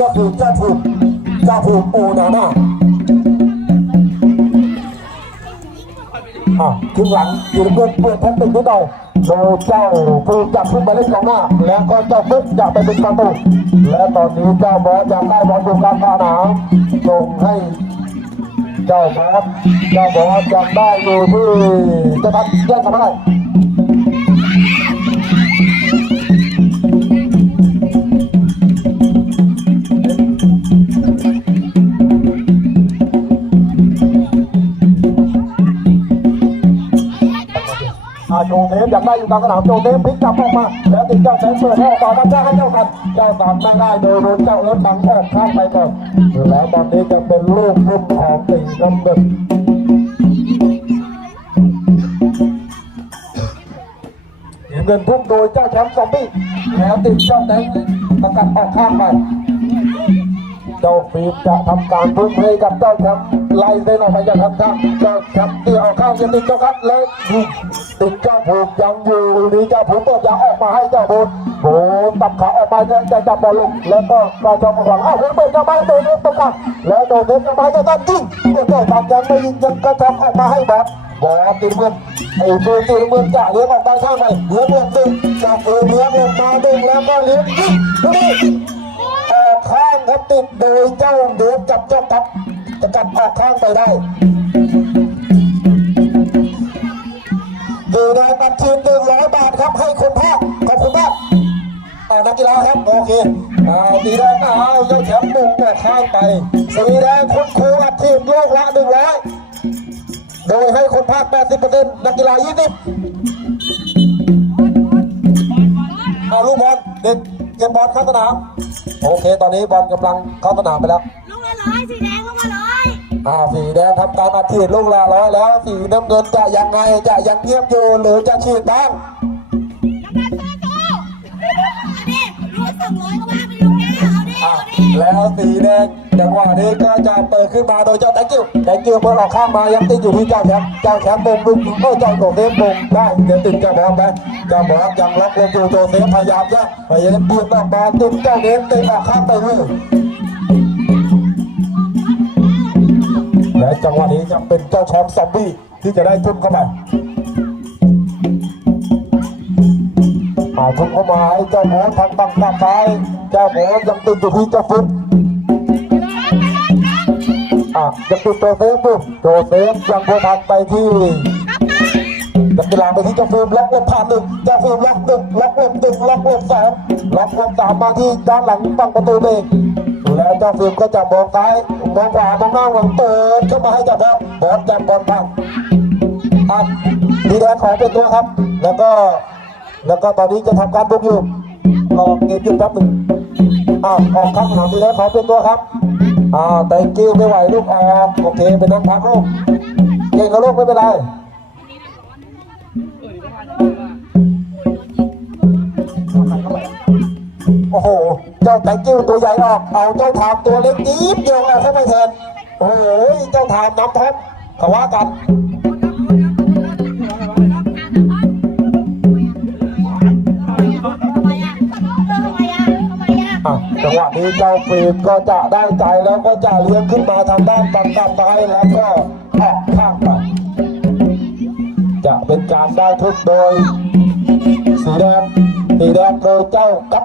ก็คือเจ้าภูมิเจ้าภูมิโอนาน่าอะครึ่งหลังอยู่เพื่อนเพื่อนแท็กติกนิดหน่อยโดยเจ้าภูมิจะขึ้นมาเล่นกองหน้า แล้วก็เจ้าฟุกจะไปเป็นประตูและตอนนี้เจ้าบอสจะได้บอลอยู่กลางสนามส่งให้เจ้าบอสเจ้าบอสยังได้อยู่ที่จะทัดแย่งกันไมอยังได้อยู่กลางสนามโจเซฟพลิกกลับออกมา แล้วติดเจ้าแสนเปิดให้อต่อมาเจ้าให้เจ้ากันเจ้าตามไม่ได้โดยโดนเจ้าเอิร์ธบังออกข้างไปก่อนแล้วตอนนี้จะเป็นลูกพุ่มของตีน้ำเงินเห็นเงินพุ่งโดยเจ้าแชมป์ซอมบี้แล้วติดเจ้าแดงประกันออกข้างไปเจ้าฟิล์มจะทำการพุ่งให้กับเจ้าแชมป์ไล่เส้นออกไปจากข้างเจ้าแชมป์ที่ออกข้างยังติดเจ้าคัดแล้วยิง ติดเจ้าผูกยังอยู่ดีเจ้าผูกเปิดยาออกมาให้เจ้าผูกโผล่ตับขาออกไปจะจะจับบอลลงแล้วก็กระจอกออกหลังอ้าวผูเปิดจะไปโดนเล็บตกลางแล้วโดนเล็บจะไปจะตัดยิงเจ้าตัดยังไม่ยิงยังกระจอกออกมาให้แบอลบอลตีเมืองไอ้ตัวตีเมืองจ่าเลี้ยงออกไปข้างไปเลี้ยงเมืองดึงจากเออเลี้ยงออกมาดึงแล้วก็เลี้ยงยิงดูดิออกข้างครับติดโดยเจ้าเดือจับเจ้ากับจะกลับออกข้างไปได้ ดูได้บัตรทีมหนึ่งร้อยบาทครับให้คนภาคขอบคุณมากเอานักกีฬาครับโอเคอ่าสีแดงเอาเจ้าแชมป์มุงออกข้างไปสีแดงคุณครูอัดทีมโลกละหนึ่งร้อยโดยให้คนภาค 80%นักกีฬา 20 เอาลูกบอลเด็กเก็บบอลเข้าสนาม โอเค ตอนนี้บอลกำลังเข้าสนามไปแล้วลงมาร้อยสีแดงลงมาร้อย อ่าสีแดงทำการอัดฉีดลูกละร้อยแล้ว สีน้ำเงินจะยังไงจะยังเงียบอยู่หรือจะฉีดบ้างแล้วกันโตโตเอาดิลูกสองร้อยก็ว่าไปลูกแก้วเอาดิอะเอาดิแล้วสีแดงจังหวะนี้ก็จะเปิดขึ้นมาโดยเจ้าแตงกิ้วแตงกิ้วเปิดออกข้างมายังติดอยู่ที่เจ้าแชมป์เจ้าแชมป์บงบุกก็เจ้าโกเซฟบงได้เดี๋ยวติดเจ้าบอลไปเจ้าบอลยังล็อกลงอยู่โจเซฟพยายามยักพยายามเบียดออกมาติดเจ้าเนมติดออกข้างไปเลย และจังหวะนี้จะเป็นเจ้าแชมป์ซอมบี้ที่จะได้ทุ่มเข้าไปอาทุ่มเข้ามาให้เจ้าโบอทางตั้งหน้าซ้ายเจ้าโบอยังติดอยู่ที่เจ้าฟุตอะจะติดโจเซฟปุ๊บโจเซฟยังโผล่ไปที่นักกีฬาไปที่เจ้าฟิล์มล็อกเล็บผ่านหนึ่งเจ้าฟิล์มล็อกหนึ่งล็อกเล็บหนึ่งล็อกเล็บสองล็อกเล็บสามมาที่ด้านหลังฝั่งประตูเอง แล้วเจ้าฟิล์มก็จะมองซ้ายมองขวามองหน้ามองเปิดเข้ามาให้จ้าบอลบบอลจับบอลพังอะดีแดงขอเป็นตัวครับ แล้วก็ แล้วก็ตอนนี้จะทำการบุกอยู่รอเกมหยุดแป๊บหนึ่งอ้าวออกครับสนาดีแล้วขอเป็นตัวครับอ่าแต่กิ้วไม่ไหวลูกออกโอเคเป็นนั่งพักลูกเก่งกับลูกไม่เป็นไรโอ้โห เจ้าแต่กิ้วตัวใหญ่ออก เอาเจ้าถามตัวเล็กนิดเดียวเอาเข้าไปแทน โอ้โห เจ้าถามน้ำท็อปเขาว่ากันทำไมอะทำไมอะทำไมอะอะจังหวะนี้เจ้าฟิล์มก็จะได้ใจแล้วก็จะเลี้ยงขึ้นมาทางด้านฝั่งด้านซ้ายแล้วก็ออกข้างไปจะเป็นการได้ทุกโดยสีแดงสีแดงโดยเจ้ากับ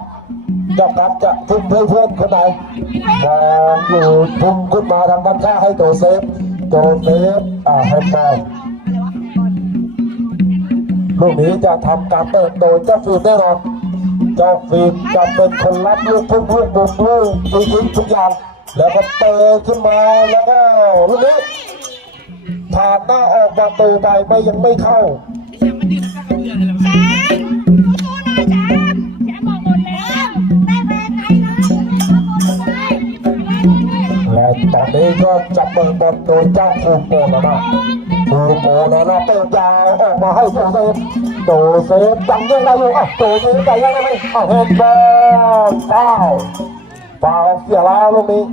จ้ากับจะทุ่มเพื่อนเพื่อนคนไหนมองอยู่ทุ่มขึ้นมาทางด้านข้างให้โจเซฟโจเซฟอ่าแฮนด์บอลลูกนี้จะทำการเปิดโดยเจ้าฟิลแน่นอนเจ้าฟิลจะเป็นคนรับลูกทุ่มลูกบุกลูกทุกทุกทุกอย่างแล้วก็เปิดขึ้นมาแล้วก็ลูกนี้ผ่านหน้าออกประตูไปไม่ยังไม่เข้า นี้ก็จะเปิดบอลโดยเจ้าภูมิโอนะนะภูมิโอนะนะเปิดยาวออกมาให้โจเซฟโจเซฟยังยังได้อยู่อะโจเซฟแต่ยังได้ไหมอะเฮนบอลฟาวฟาวเสียแล้วลูกนี้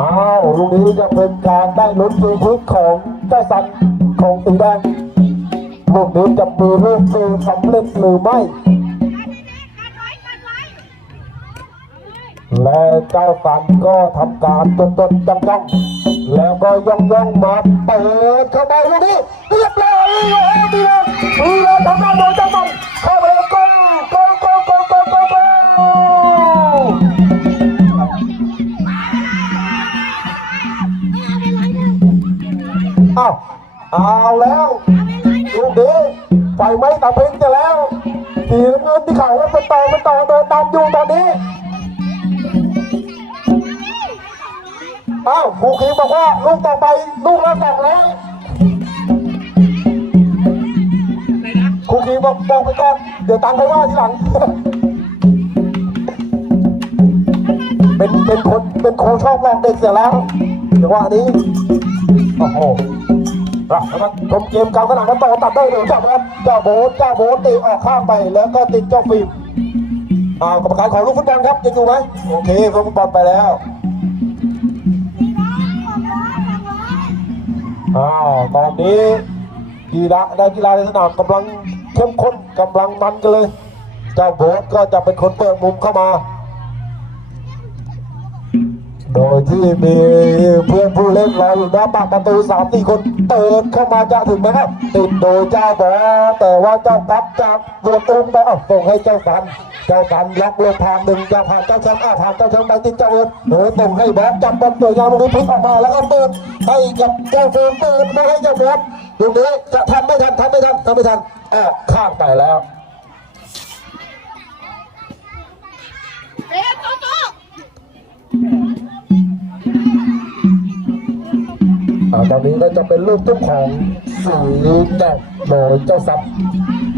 อ้าวลูกนี้จะเป็นการได้ลุ้นฟรีคิกของเจ้าสันของสีแดงลูกนี้จะมีลูกฟรีสำเร็จหรือไม่ และเจ้าสันก็ทำการจดจดจ้องจ้องแล้วก็ย่องย่องมาเปิดเข้าไปลูกนี้เรียบร้อยดีเลยดีเลยดีเลยทำงานโดยเจ้ามันเข้าไปแล้วก็ก็ก็ก็ก็ก็ก็อ้าวเอาแล้วลูกนี้ไฟไหม้ตาเพ่งจะแล้วสีน้ำเงินที่เขาแล้วเป็นต่อเป็นต่อเดินตามอยู่ตอนนี้ อ้าวครูคิงบอกว่าลูกต่อไปลูกละสองร้อยครูคิงบอกบอกไปก่อนเดี๋ยวตังค์ไปว่าทีหลัง เป็นเป็นคนเป็นครูชอบหลอกเด็กเสียแล้วจังหวะนี้โอ้โหอะแล้วมันชมเกมกลางสนามกันต่อตัดได้เลยเจ้าครับเจ้าโบทเจ้าโบทเตะออกข้างไปแล้วก็ติดเจ้าฟิล์มอ่ากรรมการของลูกฟุตบอลครับยังอยู่ไหมโอเคลูกฟุตบอลไปแล้ว อ่าตอนนี้กีฬาได้กีฬาในสนามกำลังเข้มข้นกำลังมันกันเลย เจ้าโบสก็จะเป็นคนเปิดมุมเข้ามา โดยที่มีเพื่อนผู้เล่นรออยู่หน้าปากประตูสามสี่คนเปิดเข้ามาจะถึงไหมครับติดโดยเจ้าบอสแต่ว่าเจ้ากัดจากบวตุ้มไปเอ้าส่งให้เจ้ากันเจ้ากันล็อกลงทางหนึ่งจะผ่านเจ้าแชมป์อ้าผ่านเจ้าแชมป์ไปติดเจ้าเอิร์ดโดยส่งให้บอสจับบอลตัวยาวลูกนี้พลิกออกมาแล้วก็เปิดให้กับเจ้าเฟิร์มเปิดมาให้เจ้าบอสลูกนี้จะทำไม่ทันทำไม่ทันทำไม่ทันอ้าวข้ามไปแล้ว อ่าตอนนี้ก็จะเป็นลูกทุ่งของสีแดงโดยเจ้าซับ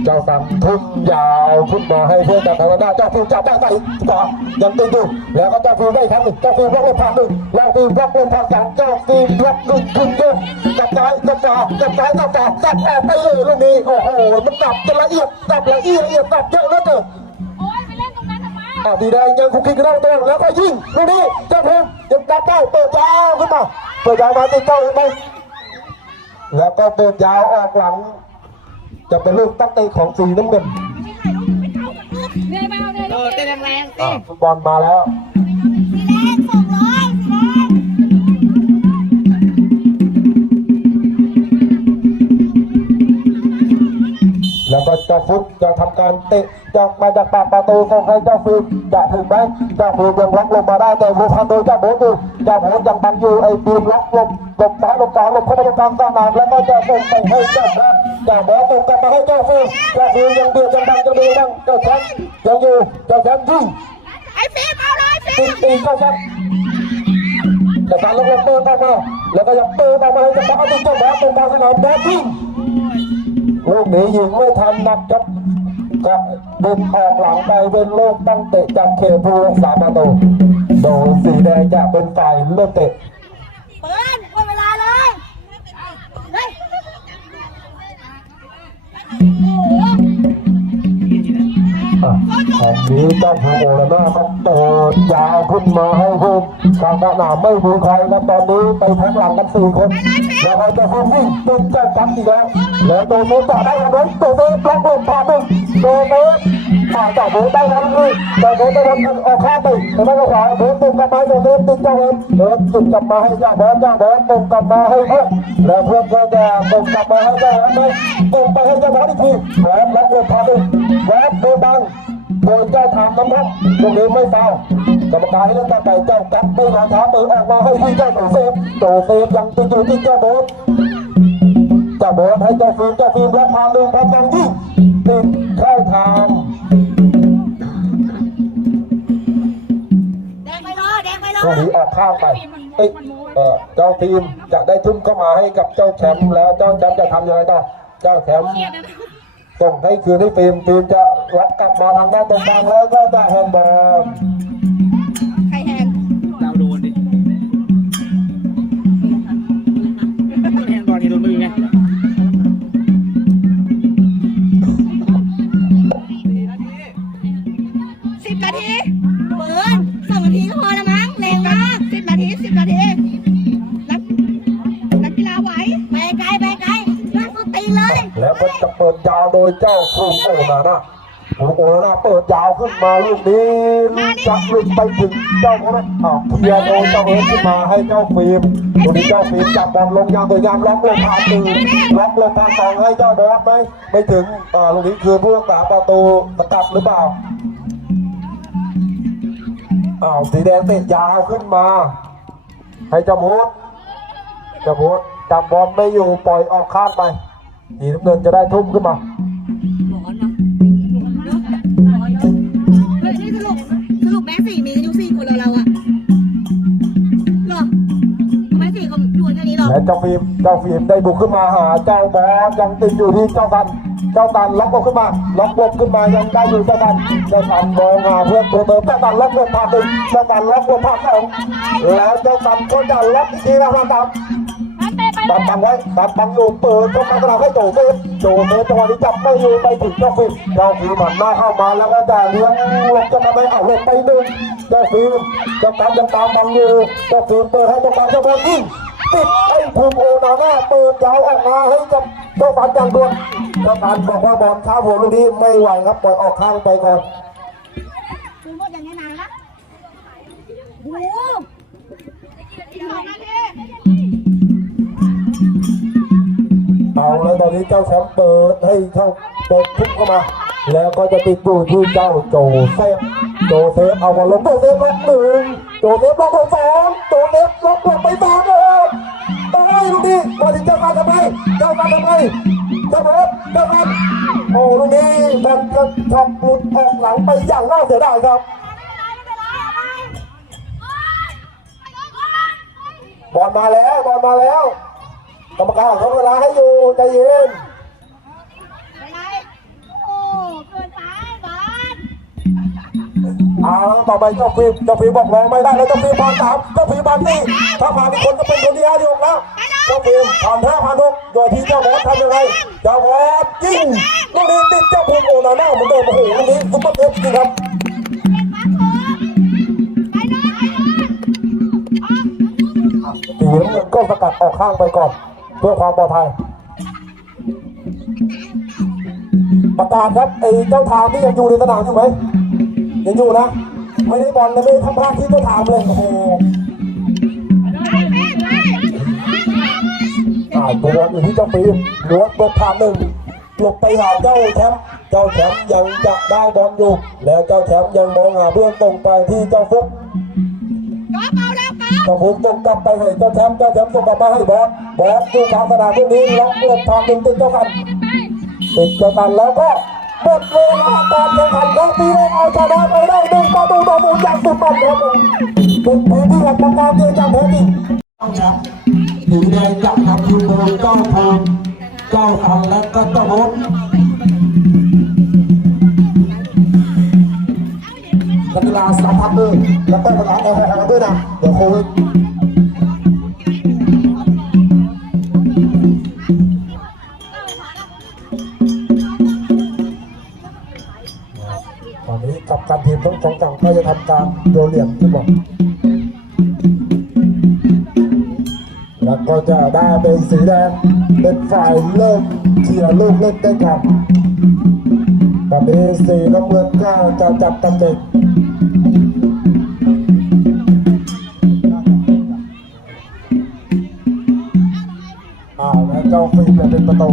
เจ้าซับทุ่มยาวขึ้นมาให้เพื่อนจากทางด้านเจ้าฟิวจับได้ไปขวายังติดอยู่แล้วก็เจ้าฟิวได้ครั้งหนึ่งเจ้าฟิวบล็อกเล่นผ่านหนึ่งแล้วฟิวบล็อกเล่นผ่านสามเจ้าฟิวบล็อกหนึ่งขึ้นเยอะจับซ้ายจับขวาจับซ้ายจับขวาจับออกไปเลยลูกนี้โอ้โหมันจับจะละเอียดจับละเอียดละเอียดจับเยอะเหลือเกินโอ้ยไปเล่นตรงนั้นทำไมอ่าดีแดงยังคุกคีกันได้ตัวแล้วก็ยิงลูกนี้เจ้าฟิว ยังจับได้เปิดยาวขึ้นมาเปิดยาวมาติดเจ้าอีกไหมแล้วก็เปิดยาวออกหลัง จะเป็นลูกตั้งเตะของสีน้ำเงินเหนื่อยเปล่าเหนื่อยเออเต้นแรงๆสิอ่าฟุตบอลมาแล้วสีแดงส่งเลยสีแดงแล้วก็เจ้าฟุตจะทำการเตะจะมาจากปากประตูส่งให้เจ้าฟิล์ม จะถึงไหมเจ้าฟิล์มยังล็อกลงมาได้แต่ผู้พันโดยเจ้าโบทอยู่เจ้าโบทยังบังอยู่ไอ้ฟิล์มล็อกลงหลบซ้ายหลบขวาหลบเข้ามาตรงกลางสนามแล้วก็จะส่งไปให้เจ้าโบทเจ้าโบทส่งกลับมาให้เจ้าฟิล์มเจ้าฟิล์มยังเดือดยังบังยังเดือดยังเจ้าแชมป์ยังอยู่เจ้าแชมป์ยิงไอ้ฟิล์มเอาเลยฟิตีล์มตีเจ้าแชมป์แต่การลงลงเปิดออกมาแล้วก็ยังเปิดออกมาให้เจ้าแชมป์เอาติดเจ้าโบทตรงกลางสนามโบทยิงลูกนี้ยิงไม่ทันนับครับ ก็ดึงออกหลังไปเป็นลูกตั้งเตะจากเขตผู้รักษาประตูโดยสีแดงจะเป็นฝ่ายเลือกเตะเปิดหมดเวลาเลยเฮ้ย อ้โหอะตอนนี้เจ้าผู้โอลาน่าครับเปิดยาวขึ้นมาให้พิ่มกลางสนามไม่มีใครครับตอนนี้ไปแทงหลังกันสี่คนแล้วก็จะพุ่งวิ่งเป็นเจ้าจับอีกแล้วแล้วโดนเมจ่าได้ครับโดนโดนบล็อกลงพาหนึ่งโดนเมฝ่ายเจ้าโบได้แล้วนี่เจ้าโบได้รับออกข้างไปแต่ไม่ก็ขวาโบตุ่มกลับมาโดนเมติดเจ้าเอ็มเดินตุ่มกลับมาให้เจ้าโบเจ้าโบตุ่มกลับมาให้เพื่อนแล้วเพื่อนก็จะตุ่มกลับมาให้เจ้าเอ็มตุ่มไปให้เจ้าโบอีกทีแหวล็อกลงพาหนึ่งแหวโดนบัง โดยเจ้าทางน้ำพักตรงนี้ไม่ฟาวกรรมการให้เล่นต่อไปเจ้ากัดไม่รอช้ามือออกมาให้ที่เจ้าโตเซฟโตเซฟยังติดอยู่ที่เจ้าโบสเจ้าโบสให้เจ้าฟิล์มเจ้าฟิล์มรับพาหนึ่งพาสองยิงติดเข้าทางแดงไปเลยแดงไปเลช่วงยนี้ออกข้างไปเอ้ยเออเจ้าฟิล์มจะได้ทุ่มเข้ามาให้กับเจ้าแชมป์แล้วเจ้าแชมป์จะทำยังไงต่อเจ้าแชมป์ส่งให้คืนให้ฟิล์มฟิล์มจะ รับกลับมาทางด้านตรงกลางแล้วก็จะแฮนด์บอลใครแหงเราโดนดิแทนบอลนี่โดนมือไงสิบนาทีเปิดสองนาทีก็พอแล้วมั้งเร็วมากสิบนาทีสิบนาทีนักนักกีฬาไหวไปไกลไปไกลลากสุดตีเลย แล้วก็จะเปิดยาวโดยเจ้าครูโอนานะ โอ้โหนะเปิดยาวขึ้นมาลูกนี้จะหลุดไปถึงเจ้าคนนั้นอ้าวเคลียร์โดนเจ้าเอิร์ธขึ้นมาให้เจ้าฟิล์มตัวนี้เจ้าฟิล์มจับบอลลงยางตัวยางล็อกลงผ่านหนึ่งล็อกลงผ่านสองให้เจ้าบอสไหมไม่ถึงอ่าลูกนี้คือผู้รักษาประตูสกัดหรือเปล่าอ้าวสีแดงเตะยาวขึ้นมา ให้เจ้าโมดเจ้าโมดจับบอลไม่อยู่ปล่อยออกข้างไปสีน้ำเงินจะได้ทุ่มขึ้นมา เหรอและเจ้าฟิล์มเจ้าฟิล์มได้บุกขึ้นมาหาเจ้าบอสยังติดอยู่ที่เจ้าตัน เจ้าตันล็อกลงขึ้นมาล็อกลงขึ้นมายังได้อยู่เจ้าตันเจ้าตันมองหาเพื่อนตัวเดิมเจ้าตันล็อกลงผ่านหนึ่งเจ้าตันล็อกลงผ่านสองแล้วเจ้าตันก็จะล็อกอีกทีนะมาตามมันเตะไปตัดบังไว้ตัดบังอยู่เปิดเข้ามากระดาษให้โจเซฟโจเซฟจังหวะนี้จับไม่อยู่ไปถึงเจ้าฟิล์มเจ้าฟิล์มหันหน้าเข้ามาแล้วก็จะเลี้ยงลงจะทำไมเอาลงไปหนึ่งเจ้าฟิล์มเจ้าตันยังตามบังอยู่เจ้าฟิล์มเปิดให้ตรงกลางเจ้าบอลยิง ติดไอ้ภูมิโอนาน่าเปิดยาวออกมาให้กับเจ้าปันอย่างด่วนเจ้าปันบอกว่าบอลข้ามหัวลูกนี้ไม่ไหวครับปล่อยออกข้างไปก่อนคือหมดอย่างนี้นานละโอ้โหอีกสองนาทีเอาแล้วตอนนี้เจ้าแชมป์เปิดให้เจ้าเปิดทุบเข้ามา แล้วก็จะติดอยู่ที่เจ้าโจเซฟโจเซฟเอามาลงโจเซฟล็อกหนึ่งโจเซฟล็อกลงสองโจเซฟล็อกลงไป จ้ามาทำไมเจ้าบอสเจ้ามันโอ้ลูกนี้มันก็ช็อกหลุดออกหลังไปอย่างน่าเสียดายครับบอลมาแล้วบอลมาแล้วกรรมการเขาเวลาให้อยู่ใจเย็นไปไหนโอ้เกินไปบอลเอาแล้วต่อไปเจ้าฟิล์มเจ้าฟิล์มบอกรองไม่ได้แล้วเจ้าฟิล์มผ่านสามเจ้าฟิล์มผ่านสี่ถ้าผ่านอีกคนก็เป็นคนที่ห้าที่หกแล้ว เจ้าฟิล์มผ่านห้าผ่านหกโดยที่เจ้าบอสทำยังไงเจ้าบอสยิงลูกนี้ติดเจ้าภูมิโอนาน่าเหมือนเดิมโอ้โหลูกนี้ซุปเปอร์เทปจริงครับไปนอนไปนอนออกสีน้ำเงินก็สกัดออกข้างไปก่อน เพื่อความปลอดภัยประกาศครับไอ้เจ้าทางที่ยังอยู่ในสนามอยู่ไหมยังอยู่นะ ไม่ได้บอลเลยไม่ทำพลาดที่เจ้าทางเลยโอ้โห อ่าตัวบอลอยู่ที่เจ้าฟิล์มล้วงบทผ่านหนึ่งหลบไปหาเจ้าแชมป์เจ้าแชมป์ยังจะได้บอลอยู่ แล้วเจ้าแชมป์ยังมองหาเพื่อนตรงไปที่เจ้าฟุกกอล์ฟเอาแล้วกอล์ฟเจ้าฟุกตรงกลับไปให้เจ้าแชมป์เจ้าแชมป์ส่งกลับมาให้บอสบอสดูกลางสนามตรงนี้ล็อกหลบผ่านหนึ่งติดเจ้ากันติดเจ้ากันแล้วก็หมดเวลาการแข่งขันครั้งนี้เลยเอาชนะไปได้หนึ่งประตูต่อหนึ่งอย่างสุดมันครับผมเป็นพื้นที่หลักประการเดียวอย่างแท้จริง สีแดงจับทำทีมโดยเจ้าทองเจ้าทันและก็เจ้าบดนักกีฬาสามพันด้วยแล้วก็เวลาแอลกอฮอล์ด้วยนะเดี๋ยวโควิดตอนนี้กับการทีมทั้งสองฝั่งก็จะทำการโยนเหรียญที่บอก จะได้เป็นสีแดงเป็นฝ่ายเริ่มเขี่ยลูกเล่นได้ก่อนตอนนี้สีน้ำเงินก็จะจับตำแหน่งอ่าแล้วเจ้าฟิล์มจะเป็นประตู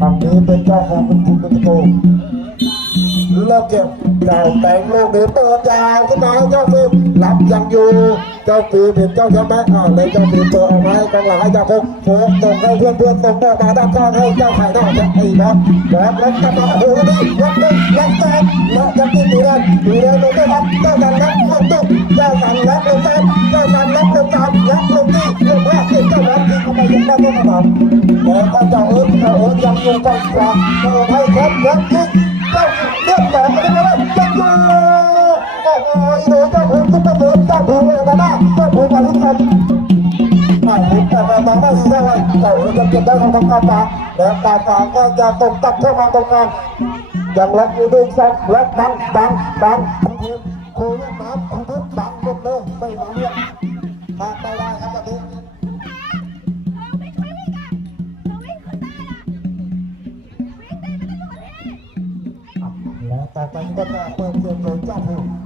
ฝั่งนี้เป็นเจ้าของเป็นคุณเป็นประตูเลิกเก็บเจ้าแต่งลูกนี้เปิดยาวขึ้นมาให้เจ้าฟิล์มรับยังอยู่ เจ้าฟิล์มเจ้าชมป์ไหมอ่าเลยเจ้าฟิล์มเอาให้กองหลังให้เจ้าพกโฟกส่งให้เพื่อนเพื่อนส่งออกมาด้านข้างให้เจ้าไข่นอกจะไอ้บอสบอสแล้วกลับมาโอ้โหนี่รับหนึ่งรับสองแล้วจะตีตีแดงตีแดงโดนได้รับเจ้าสันรับลงตุ๊กเจ้าสันรับลงสามเจ้าสันรับลงสามรับลงที่ลงแรกที่เจ้าบอสที่เข้าไปยังได้ก็มาแล้วก็เจ้าเอิร์ธเจ้าเอิร์ธยังอยู่กองกลางเปิดให้ครับแล้วยิงเจ้าเลือดแตกไปเลยยังอยู่โอ้โห อีโดเจ้อร์เบิร์ดเจ้าภูมิเลยนะเจ้าภูมิมาลุ้นกันต่มามาไม่ได้เลยแต่เราจะเก็บได้ของทางการฟ้าแล้วการฟ้าก็จะตกตัดเข้ามาตรงกลางยังล็อกอยู่ด้วยซ้ำและบังบังบังทีมโคเรียน้ำคุณทุกบังหมดเลยไม่รู้เรื่องทางไปได้ครับวันนี้เราไม่ช่วยวิ่งอะเราวิ่งขึ้นได้อะวิ่งตีมันจะอยู่ที่แล้วต่อไปตีเชยเก่งใกล้จะก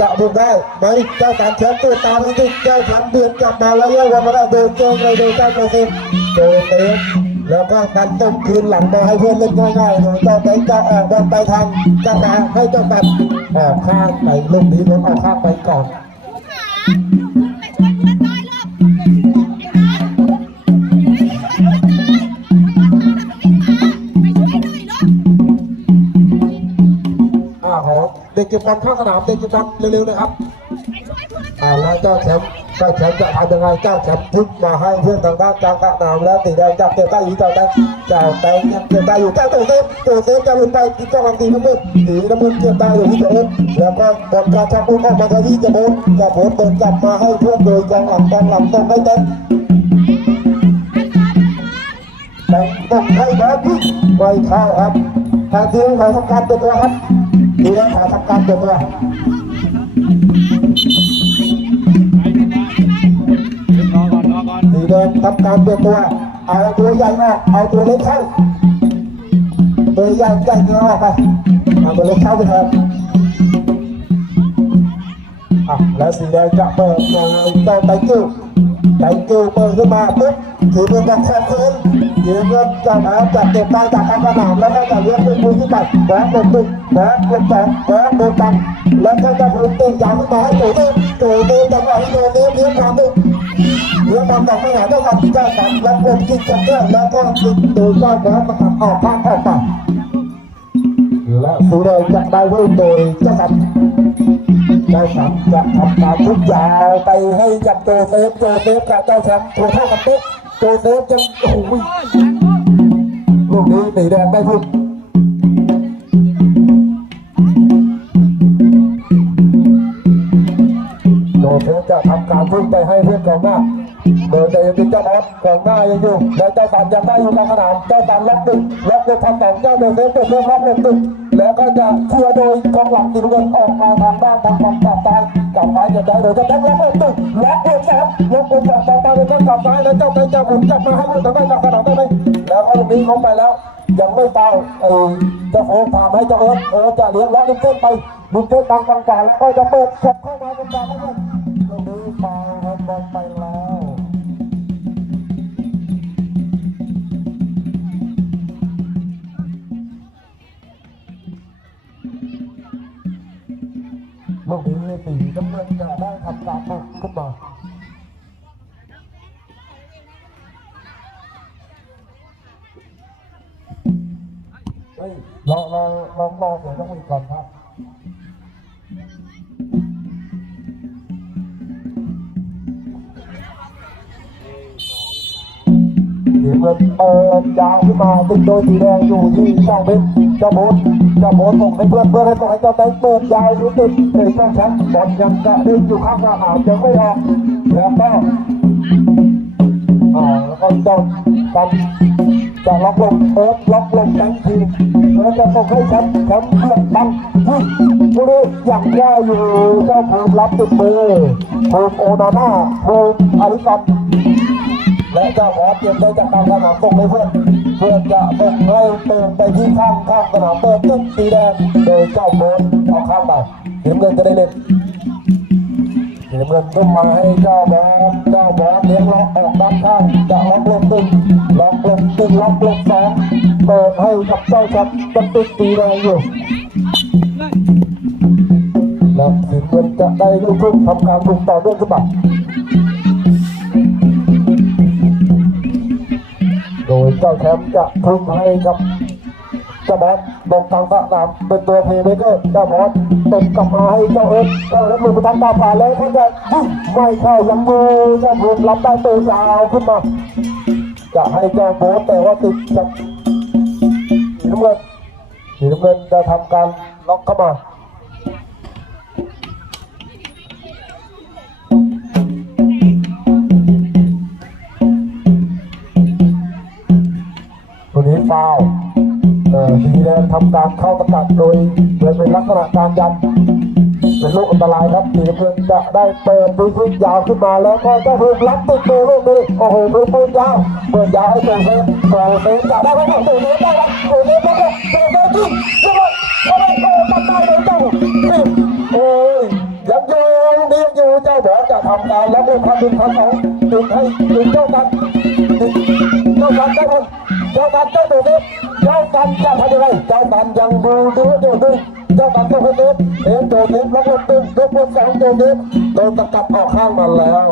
จ้าสันจะดึงได้ไหมเจ้าการแชมป์ตัวตามที่เจ้าสันเดือนกลับมาแล้วเย่งกันมาได้เดินเจ้าเลยเดินเจ้าโจเซฟโดนเตะแล้วก็การต้มคืนหลังมาให้เพื่อนเล่นง่ายๆของเจ้าเตะจะออกบอลไปทางเจ้าตาให้เจ้าตัดออกข้างไปลูกนี้ล้มออกข้างไปก่อน บบอลเข้าสนามเด็กเก็บอลเร็วๆนะครับอ่าแล้วเจ้าแชมป์เจ้าแชมป์จะทำยังไงเจ้าแชมป์พึ่งมาให้เพื่อนทางด้านกลางสนามแล้วตีแดงจับเก็บได้อยู่เจ้าแดงเจ้าแดงยังเก็บได้อยู่เจ้าเตัวเซฟตัวเซฟจะลงไปที่จ้องหลังตีน้ำมือตีน้ำมือเก็บได้อยู่ที่เจ้าเอ็มแล้วก็บอลการชักอุ้มออกมาที่จะโบนจะโบนเดินกลับมาให้เพื่อนโดยกองหลังกองหลังตรงให้เต็มแต่งตรงให้แบบนี้ไม่เข้าครับทางทีมขอทำการติดตัวครับ ทีมขอทำการเปิดตัวรอก่อนรอก่อนสีแดงทำการเปลี่ยนตัว เอาตัวใหญ่ออกเอาตัวเล็กเข้าตัวใหญ่ใหญ่เงี้ยออกไปเอาตัวเล็กเข้าไปแทนอะแล้วสีแดงจะเปิดโดยเจ้าไตกิ้วไตกิ้วเปิดขึ้นมาปุ๊บ ถือเป็นบอลแคบคืนถือเงินจะมาจับเก็บได้จากทางสนามแล้วก็จะเลี้ยงเป็นมือที่ปัดแหวนหนึ่งหนึ่งแหวนหนึ่งสองแหวนหนึ่งตังแล้วก็จะถึงตียาวขึ้นมาให้ตัวเต้ตัวเต้จังหวะที่ตัวเต้เลี้ยงความหนึ่งเรือตามต่อไปหาเจ้าสัตว์เจ้าสัตว์แล้วก็กินกันเยอะแล้วก็กินโดยเจ้าแหวนประกาศออกข้างออกไปและสูเดจะได้ด้วยโดยเจ้าสัตว์เจ้าสัตว์จะทำการทุกอย่าวไปให้กับโจเซฟโจเซฟกับเจ้าแชมป์ถูกเท่ากันเป๊ะ โจเซฟจะโอ้โหลูกนี้สีแดงได้พุ่งโจเซฟจะทำการพุ่งไปให้เพื่อนกองหน้า เดินใจยังเป็นเจ้าบอสกองหน้ายังอยู่แล้วเจ้าตันยังได้อยู่กลางสนามเจ้าตันล็อกตึงล็อกเลยทำสองเจ้าเดินเดินเดินล็อกเลยตึงแล้วก็จะเชื่อโดยกองหลังสีน้ำเงินออกมาทางด้านทางฝั่งกลับซ้ายกลับซ้ายจะได้โดยเจ้าแบงค์ล็อกเลยตึงล็อกเลยสามล็อกเลยสามตาตาเลยเจ้ากลับซ้ายแล้วเจ้าไปจะหมุนกลับมาให้เพื่อนทางด้านกลางสนามได้ไหมแล้วก็ตรงนี้ลงไปแล้วยังไม่เปล่าเออจ้าโอ๊ตถามให้เจ้าเอิร์ธเออจะเลี้ยงล็อกลิ้นเส้นไปลิ้นเส้นทางกลางกลางแล้วก็จะเปิดฉกเข้ามาตรงกลางแล้วก็ตรงนี้เปล่าบอลไป แล้วลูกนี้สีน้ำเงินจะได้ทำการบุกขึ้นมาเฮ้ยลองลองลองลอง เดี๋ยวต้องมีก่อนเงินเปิดยาวขึ้นมาติดโดยสีแดงอยู่ที่เจ้าโบนส่งให้เพื่อนเพื่อนให้ส่งให้เจ้าแตงเปิดยาวอยู่ติดเอ้ยเจ้าแชมป์บอลยังกระด็นอยู่ข้างหน้าหาวยังไม่ออกแล้วก็อ่าแล้วก็เจ้าตันจะล็อกลงเอิร์ธล็อกลงแตงทีเอิร์ธจะส่งให้แชมป์แชมป์เลือกตังที่บุรียังแย่อยู่เจ้าภูมิรับติดมือภูมิโอนาน่าภูมิอาริสันและเจ้าขอเตรียมได้จากทางสนามส่งให้เพื่อน เพื่อจะส่งให้เติมไปที่ข้างข้างสนามเปิดตึ้งสีแดงโดยเจ้าโบนเอาข้างไปสีน้ำเงินจะได้เล่นสีน้ำเงินขึ้นมาให้เจ้าบอลเจ้าบอลเลี้ยงล็อกออกด้านข้างจะล็อกลงตึงล็อกลงตึงล็อกลงสองเปิดให้กับเจ้าชัดตึ้งตึ้งสีแดงอยู่แล้วสีน้ำเงินจะได้ลูกทุ่งทำการบุกต่อเนื่องขึ้นมา โดยเจ้าแชมป์จะทุ่มให้กับเจ้าบอสลงทางสนามเป็นตัวเพย์เมเกอร์เจ้าบอสตบกลับมาให้เจ้าเอิร์ธเจ้าเอิร์ธลงไปทางตาผ่าแล้วเขาจะยิงไม่เข้ายังมือเจ้าภูมรับได้ตัวยาวขึ้นมา จะให้เจ้าโบสแต่ว่าติดกับสีน้ำเงินสีน้ำเงินจะทำการล็อกเข้ามา ฟาวสีแดงทำการเข้าประกาศโดยโดยเป็นลักษณะการยันเป็นลูกอันตรายครับสีน้ำเงินจะได้เปิดปืนพื้นยาวขึ้นมาแล้วก็จ้าพื้นรับติดมือลูกนี้โอ้โหปืนปืนยาวเปิดยาวให้ตัวเซฟตัวเซฟจะได้ไหมครับตัวเซฟได้ครับตัวเซฟได้ครับตัวเซฟที่ยังไงโอ้โหโอ้ตัดได้เลยเจ้าโอ้ยยังอยู่ยังดีอยู่เจ้าหมอจะทำการแล้วเรื่องพันหนึ่งพันสองดึงให้ดึงเจ้ากันดึงเจ้ากันได้ครับ เจ้ากันเจ้าตัวเซฟเจ้ากันจะทำยังไงเจ้ากันยังดูดูดูดูเจ้าตันตัวคนนี้เอ็มตัวนี้ล็อกลงตึงยกบนสองตัวนี้โดนตะกัดออกข้างมาแล้ว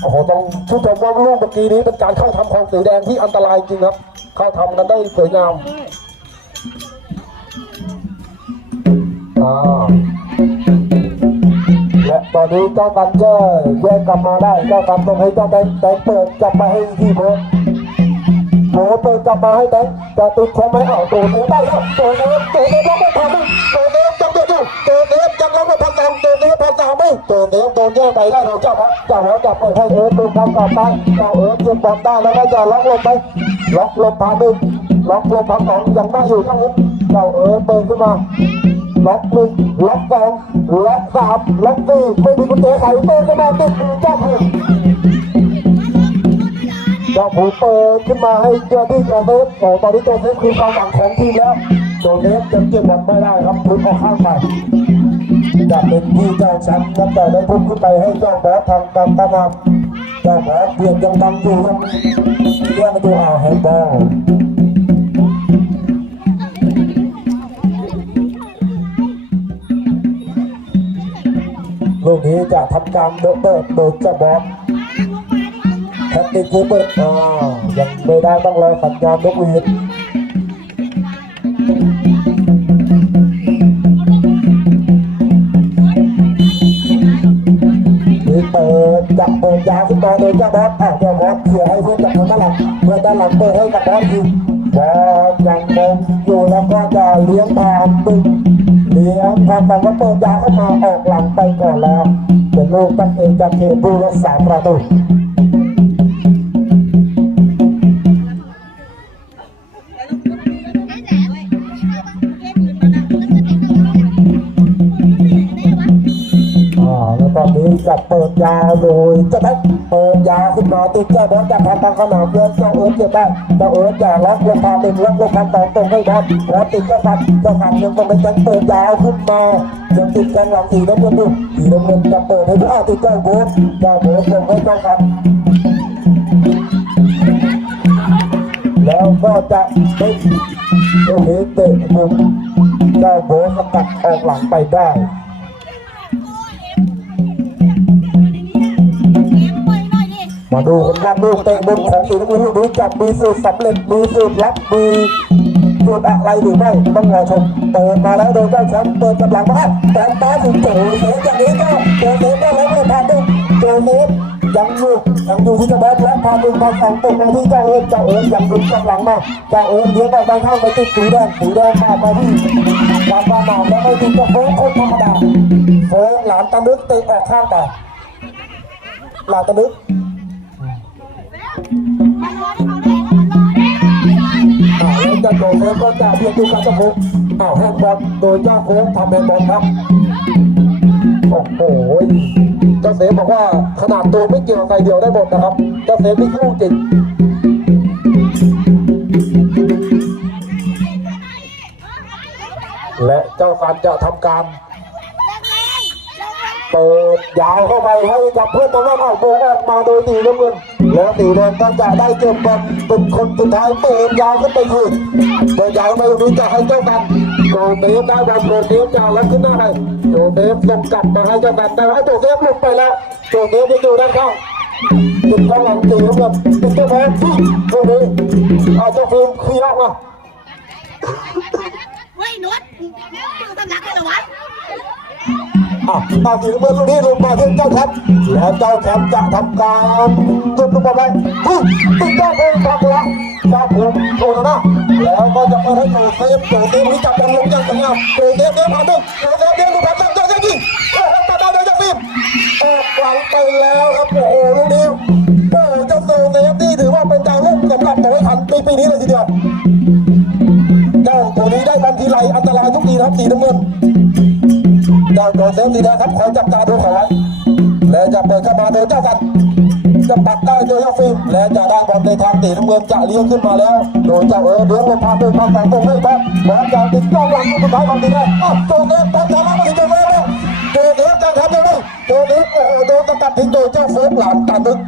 โอ้โหต้องชื่นชมว่าลูกเมื่อกี้นี้เป็นการเข้าทำของสีแดงที่อันตรายจริงครับ เข้าทำกันได้สวยงามอ่า ตอนนี้เจ้าตันก็แยกกลับมาได้เจ้าตันต้องให้เจ้าแดงแดงเปิดกลับมาให้ที่โพสโอ้เปิดกลับมาให้แบงจะติดใช่ไหมเอาตัวเนี้ได้แล้วตัวเนี้ตัวเนี้ยังไม่ทำตัวเนี้ยังไม่ดูตัวเนี้ยังยังไม่พันสองตัวเนี้พันสามไม่ตัวเนี้โดนแย่งไปได้เราเจ้าครับเจ้าหัวจับไปให้เอิร์ธดูความกลับไปเจ้าเอิร์ธเก็บบอลได้แล้วก็จะล็อกลงไปล็อกลงพันหนึ่งล็อกลงพันสองยังได้อยู่เจ้าเอิร์ธเจ้าเอิร์ธเปิดขึ้นมา ล็อกหนึ่งล็อกสองล็อกสามล็อกสี่ไม่มีกุญแจไขเปิดขึ้นมาติดเจ้าเอิร์ธเจ้าผูเปิดขึ้นมาให้เจ้าที่โจเซฟโอ้ตอนนี้โจเซฟคือความหวังของทีมแล้วโจเซฟจะเก็บบอลไม่ได้ครับพุ่งออกข้างไปจะเป็นที่เจ้าแชมป์นับแต่ได้พุ่งขึ้นไปให้เจ้าบอสทางการตามเจ้าบอสเดียนยังตังอยู่ครับเรื่องตัวเอาแฮนด์บอล ลูกนี้จะทำการเดินเปิดโดยจ้าบอสแท็กติกคูเปิดอ่ายังไม่ได้ต้องรอสัญญาณนกหวีดเปิดจะเปิดยาวขึ้นมาโดยเจ้าบอสอะเจ้าบอสเขี่ยให้เพื่อนจากทางด้านหลังเพื่อนด้านหลังเปิดให้กับบอสอีกบอสยังมองอยู่แล้วก็จะเลี้ยงผ่านตึง เียงผ่านแต่ว่าเปิดยาวเข้ามาออกหลังไปก่อนแล้วเดี๋ยวลูกตั้งเองจะเทบูรักษาประตู แล้วตอนนี้จะเปิดยาโดยเจะแท็กเปิดยาวขึ้นมาติดเจ้าบอลจากทางทางขนามเพื่อนเจ้าเอิร์ธเก็บได้เจ้าเอิร์ธอย่างล็อกลงพาหนึ่งล็อกลงพาสองตรงให้บอลแล้วติดเจ้าฟันเจ้าฟันยังต้องไปจังเปิดยาวขึ้นมายังติดกันหลังสีน้ำเงินดูสีน้ำเงินจะเปิดให้อ้าวติดเจ้าบ๊ทเจ้าโบ๊ทลงให้เจ้าฟันแล้วก็จะเป็นโอเคเตะมุมเจ้าโบ๊ทสกัดออกหลังไปได้ มาดูผลงานลูกเตะบอลของอีกลูกนี้จะมีสูตรสำเร็จมีสูตรลับมีสูตรอะไรหรือไม่ต้องรอชมเปิดมาแล้วโดยเจ้าแชมป์เปิดกำลังมาแต่ตาถึงโจเซฟอย่างนี้ก็โจเซฟได้แล้วไม่พลาดด้วยโจเซฟยังอยู่ยังอยู่ที่จะแบกและพาดึงพาสองตรงมาที่เจ้าเอิญเจ้าเอิญยังดึงกำลังมาเจ้าเอิญเลี้ยงไปด้านข้างไปติดสีแดงสีแดงมามาที่การมาหนามแล้วไม่ติดเจ้าโฟงคนธรรมดาโฟงหลานตะนึกเตะออกข้างไปหลานตะนึก อ่าแล้วจะโดนแล้วก็จะเพียงดูการจะพุกอ้าวแฮนด์บอลโดยเจ้าโค้งทำแฮนด์บอลครับโอ้โหเจ้าเสฟบอกว่าขนาดตัวไม่เกี่ยวใส่เดียวได้หมดนะครับเจ้าเสฟนี่คู่จริงและเจ้าฟันจะทำการ เปิดยาวเข้าไปให้กับเพื่อนตรงนั้นออกโบงออกมาโดยตีน้ำเงินแล้วตีแดงก็จะได้เก็บบอลเป็นคนสุดท้ายเปิดยาวขึ้นไปคืนเปิดยาวไปตรงนี้จะให้เจ้ากันโจเดฟได้บอลโจเดฟจะแล้วขึ้นหน้าไปโจเดฟส่งกลับมาให้เจ้ากันแต่ว่าโจเดฟหลุดไปแล้วโจเดฟยังอยู่ด้านข้างติดข้างหลังตีน้ำเงินติดเจ้าแพ้ที่ตรงนี้เอาเจ้าฟิล์มเคลียร์ออกมาเฮ้ยนุชมึงสำนักเลยเหรอวะ อะตาสีน้ำเงินลูกนี้ลงมาที่เจ้าแชมป์แล้วเจ้าแชมป์จะทำการจุดลูกบอลไปปุ๊บติดเจ้าเพลงปักละเจ้าภูมิโดนนะแล้วก็จะเปิดให้โจเซฟโจเซฟนี่จับบอลลงอย่างสวยงามโจเซฟเดินผ่านดึงโจเซฟเดินลูกผ่านดึงโจเซฟยิงโอ้โหตัดได้โดยเจ้าฟิล์มออกหลังไปแล้วครับโอ้โหลูกนี้โอ้เจ้าโจเซฟนี่ถือว่าเป็นดาวรุ่งสำหรับโอยขันปีปีนี้เลยทีเดียวเจ้าตัวนี้ได้บอลทีไรอันตรายทุกทีครับสื้ำเงิน อสีแดงครับคอยจับตาดูเขาไว้และจะเปิดเข้ามาโดยเจ้ากันจะปัดได้โดยเจ้าฟิล์มและจะได้บอลในทางตีน้ำเงินจะเลี้ยงขึ้นมาแล้ว โดยเจ้าเออเลี้ยงลงพาเป็นทางสองตรงให้ครับบอลจะติดกล้องหลังสุดท้ายบอลตีได้อ้าวโจเล็กบอลจะมาไม่ถึงโจเลยโจเล็กจะทำยังไงโจเล็กโอ้โหโดนสกัดทิ้งโดยเจ้าเฟิร์สหลานตาตึก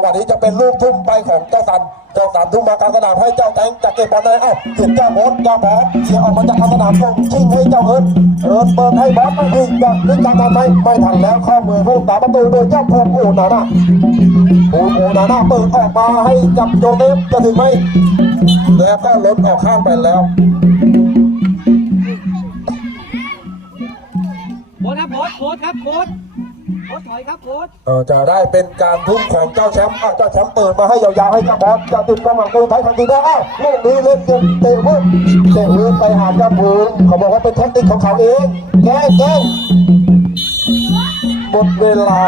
งหวะนี้จะเป็นลูกทุ่มไปของเจ้าสัน เจ้าสันทุ่มมากลางสนามให้เจ้าแตงจากเก็บบอลได้เอ้าเห็นเจ้าโบอสเจ้าบอสเสียออกมาจากกลางสนามส่งชิงให้เจ้าเอิร์ธเอิร์ธเปิดให้บอสไม่ถึงจะลึกกลางทันไหมไม่ทันแล้วเข้ามือผู้ตาประตูโดยเจ้าภูมิโอนาน่าภูมิโอนาน่าเปิดออกมาให้กับโจเนฟจะถึงไหมแล้วก็ล้นออกข้างไปแล้วโค้ดครับโค้ดโค้ดครับโค้ด โค้ดถอยครับโค้ดเออจะได้เป็นการทุ่มของเจ้าแชมป์อะเจ้าแชมป์เปิดมาให้ยาวๆให้เจ้าบอลจะติดกำลังตัวท้ายทันทีได้อ้าวลูกนี้เล่นเกมเตะวุ้นเตะวุ้นไปหาเจ้าภูมิเขาบอกว่าเป็นเทคนิคของเขาเองแก้แก้หมดเวลา